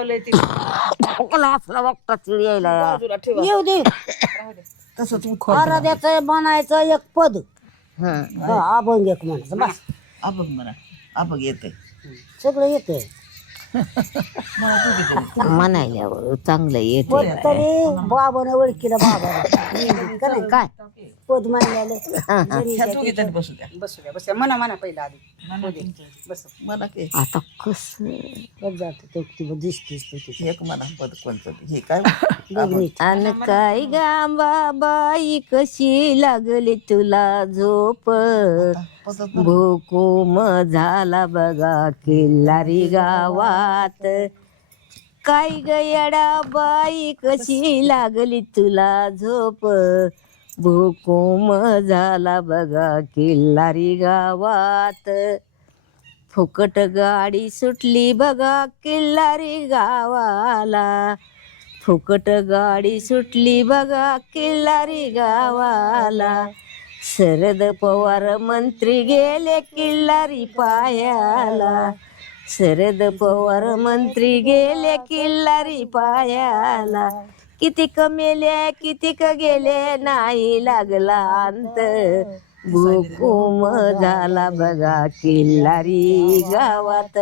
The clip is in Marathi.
लावलंय ती असला बघता चिड यायला बाजूला ठेवा. येऊ दे तसंच आराध्याचं बनायचं एक पद हा अभंग एक म्हणायचं बस अबघ म्हणा अबघ येते सगळं येतंय म्हणायला चांगलं येत तरी बाबाने ओळखीला बाबा काय पद मानलेलं बसू द्या बसू द्या बस म्हणा म्हणा पहिला आधी हो दे. बस मला काय आता कस जात दिसतीस एक म्हणा पद कोणतं हे काय अन काय गा बाई कशी लागली तुला झोप भोकूम झाला बघा किल्लारी गावात काय ग येडा बाई कशी लागली तुला झोप भोकूम झाला बघा किल्लारी गावात फुकट गाडी सुटली बघा किल्लारी गावाला फुकट गाडी सुटली बघा किल्लारी गावाला शरद पवार मंत्री गेले किल्लारी पायाला शरद पवार मंत्री गेले किल्लारी पायाला कितीक मेले कितीक गेले नाही लागला अंत भूकुम झाला बघा किल्लारी गावात